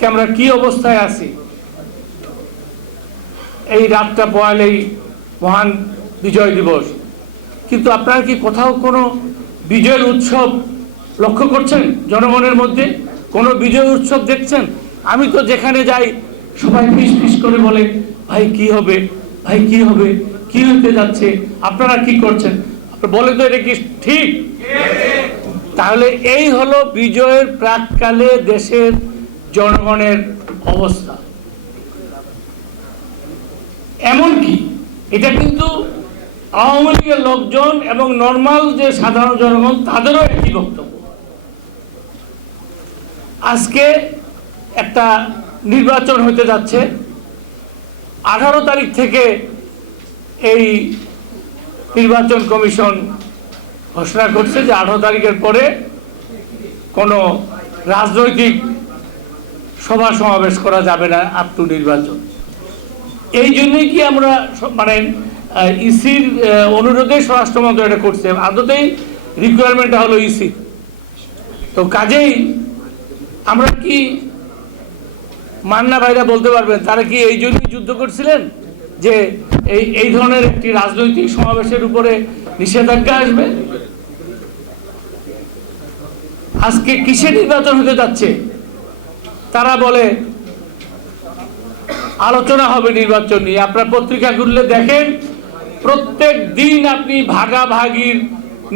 আজকে আমরা কি অবস্থায় আছি। এই রাতটা পয়ালেই মহান বিজয় দিবস, কিন্তু আপনারা কি কোথাও কোনো বিজয়ের উৎসব লক্ষ্য করছেন? জনগণের মধ্যে কোনো বিজয় উৎসব দেখছেন? আমি তো যেখানে যাই সবাই ফিস ফিস করে বলে, ভাই কি হবে, ভাই কি হবে, কি হতে যাচ্ছে, আপনারা কি করছেন? আপনারা বলেন তো, এটা কি ঠিক? তাহলে এই হলো বিজয়ের প্রাককালে দেশের জনগণের অবস্থা। এমনকি এটা কিন্তু আওয়ামী লীগের লোকজন এবং নর্মাল যে সাধারণ জনগণ তাদেরও একই বক্তব্য। আজকে একটা নির্বাচন হতে যাচ্ছে, 18 তারিখ থেকে এই নির্বাচন কমিশন ঘোষণা করছে যে 18 তারিখের পরে কোনো রাজনৈতিক সভা সমাবেশ করা যাবে না আপ টু নির্বাচন। এই জন্যই কি আমরা মানে ইসির অনুরোধে স্বরাষ্ট্র মন্ত্রণালয় এটা করছে, আদতেই রিকোয়ারমেন্টটা হলো ইসি। তো কাজেই আমরা কি মান্না ভাইরা বলতে পারবেন তারা কি এই জন্যই যুদ্ধ করছিলেন যে এই ধরনের একটি রাজনৈতিক সমাবেশের উপরে নিষেধাজ্ঞা আসবে? আজকে কিসের নির্বাচন হতে যাচ্ছে? তারা বলে আলোচনা হবে নির্বাচন নিয়ে। আপনার পত্রিকা খুললে দেখেন, প্রত্যেক দিন আপনি ভাগাভাগির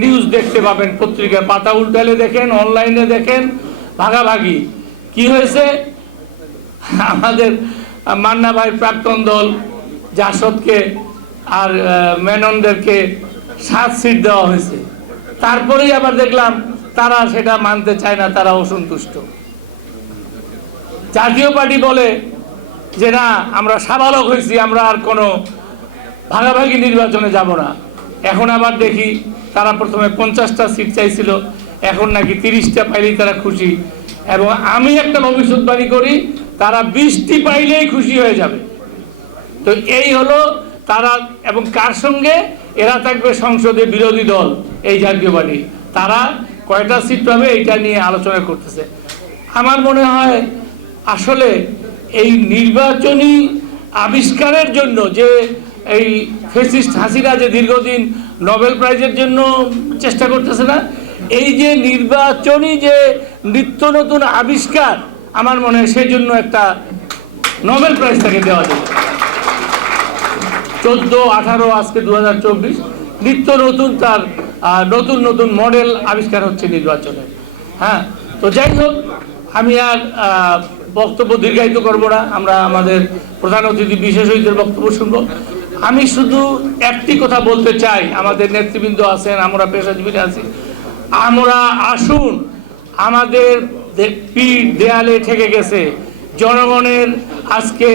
নিউজ দেখতে পাবেন। পত্রিকার পাতা উল্টালে দেখেন, অনলাইনে দেখেন, ভাগাভাগি কি হয়েছে। আমাদের মান্না ভাই প্রাক্তন দল জাসদকে আর মেননদেরকে 7 সিট দেওয়া হয়েছে, তারপরেই আবার দেখলাম তারা সেটা মানতে চায় না, তারা অসন্তুষ্ট। জাতীয় পার্টি বলে যে না, আমরা সাবালক হয়েছি, আমরা আর কোনো ভাগাভাগি নির্বাচনে যাব না। এখন আবার দেখি তারা প্রথমে 50টা সিট চাইছিল, এখন নাকি 30টা পাইলেই তারা খুশি। এবং আমি একটা ভবিষ্যৎবাণী করি, তারা 20টি পাইলেই খুশি হয়ে যাবে। তো এই হলো তারা। এবং কার সঙ্গে এরা থাকবে? সংসদে বিরোধী দল, এই জাতীয় পার্টি। তারা কয়টা সিট পাবে এটা নিয়ে আলোচনা করতেছে। আমার মনে হয় আসলে এই নির্বাচনী আবিষ্কারের জন্য যে এই ফ্যাসিস্ট হাসিনা যে দীর্ঘদিন নোবেল প্রাইজের জন্য চেষ্টা করতেছে না, এই যে নির্বাচনী যে নিত্য নতুন আবিষ্কার, আমার মনে হয় সেই জন্য একটা নোবেল প্রাইজ তাকে দেওয়া যাবে। 14, 18, আজকে 2024, নিত্য নতুন তার নতুন নতুন মডেল আবিষ্কার হচ্ছে নির্বাচনে। হ্যাঁ, তো যাই হোক, আমি আর বক্তব্য দীর্ঘায়িত করব না। আমরা আমাদের প্রধান অতিথি বিশেষ অতিথির বক্তব্য শুনবো। আমি শুধু একটি কথা বলতে চাই, আমাদের নেতৃবৃন্দ আছেন, আমরা পেশাজীবী আছি, আমরা আসুন, আমাদের পিঠ দেয়ালে ঠেকে গেছে। জনগণের আজকে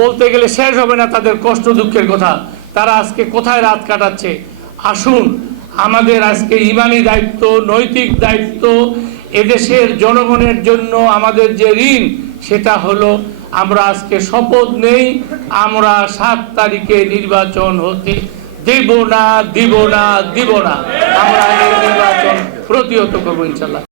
বলতে গেলে শেষ হবে না তাদের কষ্ট দুঃখের কথা। তারা আজকে কোথায় রাত কাটাচ্ছে। আসুন, আমাদের আজকে ইমানি দায়িত্ব, নৈতিক দায়িত্ব, এদেশের জনগণের জন্য আমাদের যে ঋণ, সেটা হলো আমরা আজকে শপথ নেই, আমরা 7 তারিখে নির্বাচন হতে দেব না, দিব না, দিব না। আমরা এই নির্বাচন প্রতিহত করবো ইনশাল্লাহ।